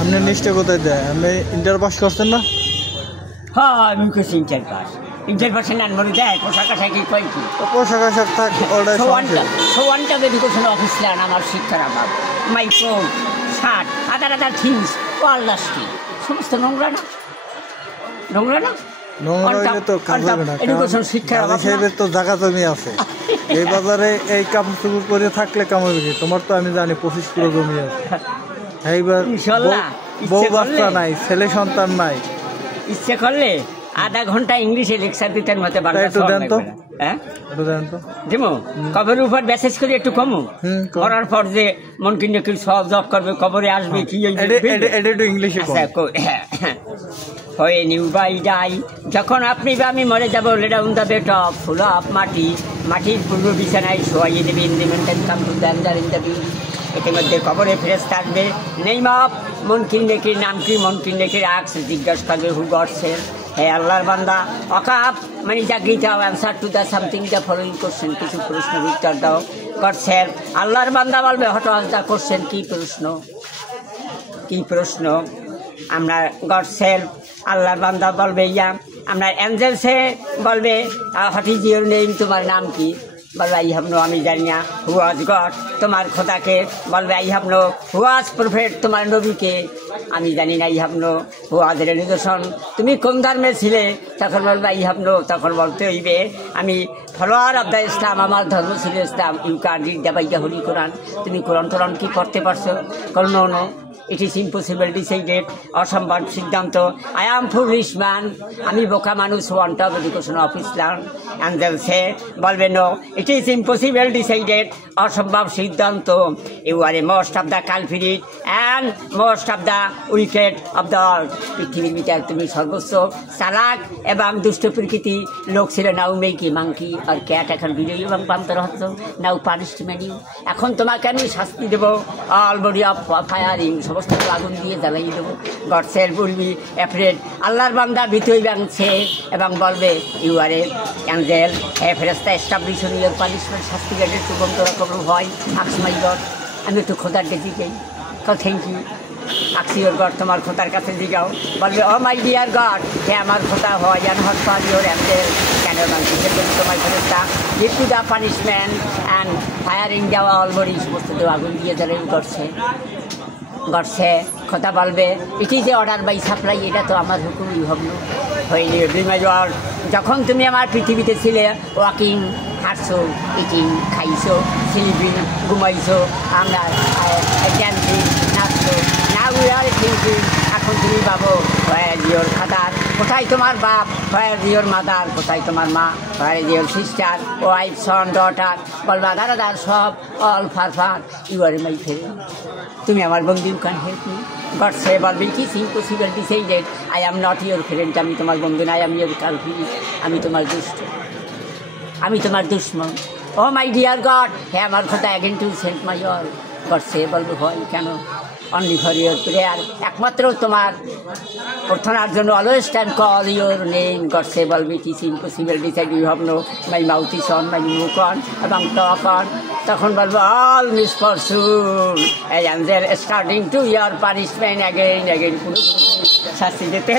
আপনি নিশ্চয় কোথায় দেয়? আপনি ইন্টার পাস করছেন না? হ্যাঁ আমি করছি ইন্টার পাস। ইন্টার পাসে নান মনে দেয় পোশাক আশাক কি কয় কি পোশাক আশাক থাক ওটাই সোয়ানটা এডুকেশন অফিসার আমার শিক্ষার অভাব। মাই কোট শার্ট আদার আদার থিংস অল ডাস্টি সমস্ত নোংরা না নোংরা না তো জায়গা জমি আছে এই বাজারে এই কাপড় চুপড় করে থাকলে কামাবে কি? তোমার তো আমি জানি 25 কিলো জমি আছে। এইবার বউ বাচ্চা নাই, ছেলে সন্তান নাই, ইচ্ছে করলে আধা ঘন্টা ইংলিশে লেকচার দিতেন মতে দিমো কবরের উপর মেসেজ করে একটু কমু করার পর যে মন কিনে কি সব জব করবে কবরে আসবে কি ইংলিশে হয়ে নিউ বাই ডাই যখন আপনি বা আমি মরে যাবো লেডা উন the bed of full of মাটি মাটির পূর্ব বিছানায় শোয়াইয়ে দেবে in the mental come to the under in the bill ইতিমধ্যে কবরে ফেরেশতা আসবে নেই মাপ মনকিন নেকির নাম কি মনকিন নেকির আক্স জিজ্ঞাসা করবে হু গড সেভ হে আল্লাহর বান্দা অকাপ মানে জাগৃত answer to the something the following question কিছু প্রশ্নের উত্তর দাও গড সেভ আল্লাহর বান্দা বলবে হট ওয়াজ দ্য কোশ্চেন কি প্রশ্ন আমরা গড সেভ আল্লাহর বান্দা বলবে ইয়া আপনার অ্যাঞ্জেলসে বলবে হোয়াট ইজ ইউর নেম তোমার নাম কি বলবে আই হ্যাভ নো আমি জানি না হু ওয়াজ গড তোমার খোদাকে বলবে I have know who was prophet তোমার নবীকে আমি জানি না I have know who was religion তুমি কোন ধর্মে ছিলে তখন বলবে আই হ্যাভ নো তখন বলতে হইবে আমি ফলোয়ার অফ দ্য ইসলাম আমার ধর্ম ছিল ইসলাম you can read the by the holy কোরআন তুমি কোরআন টোরআন কি করতে পারছো call no no it is impossible decided অসম্ভব সিদ্ধান্ত আই অ্যাম ফুলিশ ম্যান আমি বোকা মানুষ want of education of Islam angel সে বলবে no it is impossible decided অসম্ভব সিদ্ধান্ত you are a most of the culprit and most of the wicked of the world পৃথিবীর বিচার তুমি সর্বোচ্চ চালাক এবং দুষ্ট প্রকৃতি লোক ছিল নাও মেকি মাংকি আর ক্যাট এখন বিজয়ী এবং পান্তর হচ্ছ নাও পানিশমেন্ট ইউ এখন তোমাকে আমি শাস্তি দেবো অল বডি অফ ফায়ারিং সমস্ত আগুন দিয়ে জ্বালাই দেবো গড সেভ বলবি অ্যাফ্রেড আল্লাহর বান্দা ভীতই ভাঙছে এবং বলবে ইউ আর এ অ্যাঞ্জেল এ ফেরেশতা এস্টাবলিশ ইউর পানিশমেন্ট শাস্তি গেটের সুগন্ধ রকম হয় আক্স মাই গড আমি একটু খোদার ডেকে যাই থ্যাংক ইউ আক্সি ইউর গড তোমার খোদার কাছে জিগাও বলবে ও মাই ডিয়ার গড হে আমার খোদা হয় and hot for your angel কেন কিসের জন্য তোমার ফেরেশতা give to the punishment and firing দেওয়া অলবডি সমস্ত আগুন দিয়ে জ্বালাই করছে কথা বলবে it is a order by supply এটা তো আমার হুকুমই ভাবলো হয়নি বিমাজর যখন তুমি আমার পৃথিবীতে ছিলে ওয়াকিং হাঁটছো ইটিং খাইছো স্লিপিং ঘুমাইছো আমরা ড্যান্সিং নাচছো না উই আর থিঙ্কিং এখন তুমি ভাবো হোয়ার ইয়োর ফাদার কোথায় তোমার বাপ হোয়ার ইয়োর মাদার কোথায় তোমার মা where your sister wife son daughter বলবা দাদা সব all far you are my friend তুমি আমার বন্ধু you can help me God সে বলবে কি impossible decided I am not your friend আমি তোমার বন্ধু না আই অ্যাম ইয়োর কালফিরিট আমি তোমার দুষ্ট আমি তোমার দুশ্মন ও মাই ডিয়ার গড হে আমার কথা again to sent my all God সে বলবে হয় কেন অনলি ফর ইয়োর প্রেয়ার একমাত্র তোমার প্রার্থনার জন্য always time call your name God সে বলবে it is impossible decide you have no my mouth is on my মুখ অন এবং টক অন তখন বলবো all misfortune angel starting to year punishment again কোনো শাস্তি দিতে